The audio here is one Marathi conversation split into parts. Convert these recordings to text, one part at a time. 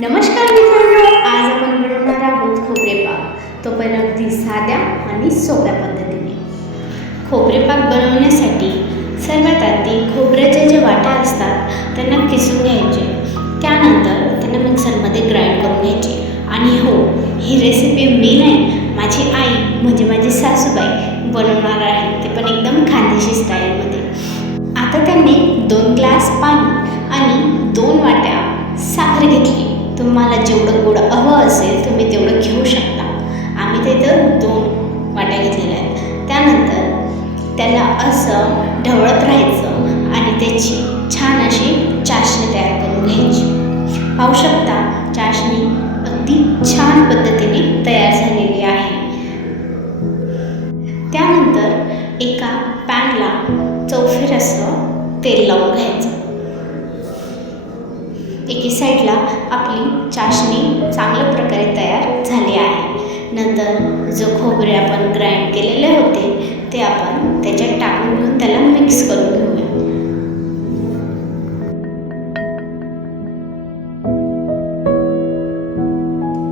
नमस्कार मित्रांनो आज आपण बनवणार आहोत खोबरेपाक तो पण अगदी साध्या आणि सोप्या पद्धतीने. खोबरेपाक बनवण्यासाठी सर्वात आधी खोबऱ्याचे जे वाटा असतात त्यांना किसून घ्यायचे. त्यानंतर त्यांना मिक्सरमध्ये ग्राइंड करून घ्यायचे. आणि हो ही रेसिपी मी नाही माझी आई म्हणजे माझी सासूबाई बनवणार आहे. ते पण एकदम खानदेशी स्टाईलमध्ये आता त्यांनी दोन ग्लास पाणी आणि दोन वाट्या साखर घेतली. तुम्हाला जेवढं गोड हवं असेल तुम्ही तेवढं घेऊ शकता. आम्ही तिथं दोन वाट्या घेतलेल्या आहेत. त्यानंतर त्याला असं ढवळत राहायचं आणि त्याची छान अशी चाशणी तयार करून घ्यायची. पाहू शकता चाशणी अगदी छान पद्धतीने तयार झालेली आहे. त्यानंतर एका पॅनला चौफेर असं तेल लावून घ्यायचं. एकी साईडला आपली चाशणी चांगल्या प्रकारे तयार झाली आहे. नंतर जो खोबरे आपण ग्राइंड केलेले होते ते आपण त्याच्यात टाकून घेऊन त्याला मिक्स करून घेऊया.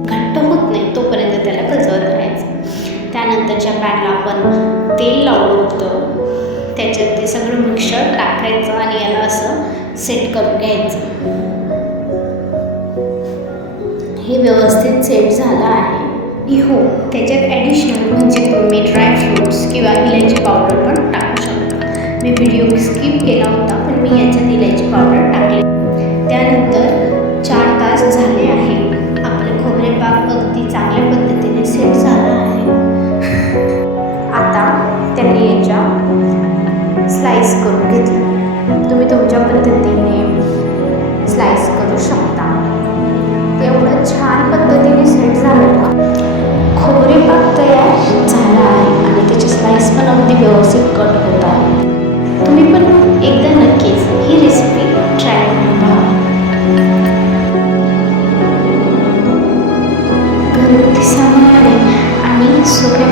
घट्ट होत नाही तोपर्यंत त्याला कचवत राहायचं त्यानंतरच्या पॅनला आपण तेल लावलं होतं. त्याच्यात ते सगळं मिक्सर टाकायचं आणि याला असं सेट करून घ्यायचं. हे व्यवस्थित सेट झालं आहे. आणि हो त्याच्यात ॲडिशनल म्हणजे तुम्ही ड्रायफ्रूट्स किंवा इलायची पावडर पण टाकू शकता. मी व्हिडिओ स्किप केला होता पण मी याच्यात इलायची पावडर टाकली. त्यानंतर चार तास झाले आहे. आपलं खोबरेपाक अगदी चांगल्या पद्धतीने सेट झाला आहे. आता त्यांनी याच्या स्लाइस करून घेतलं. तुम्ही तुमच्या पद्धतीने अगदी व्यवस्थित कट होत आहे. तुम्ही पण एकदा नक्कीच ही रेसिपी ट्राय करून पहा. घरगुती सामान आणि सोप्या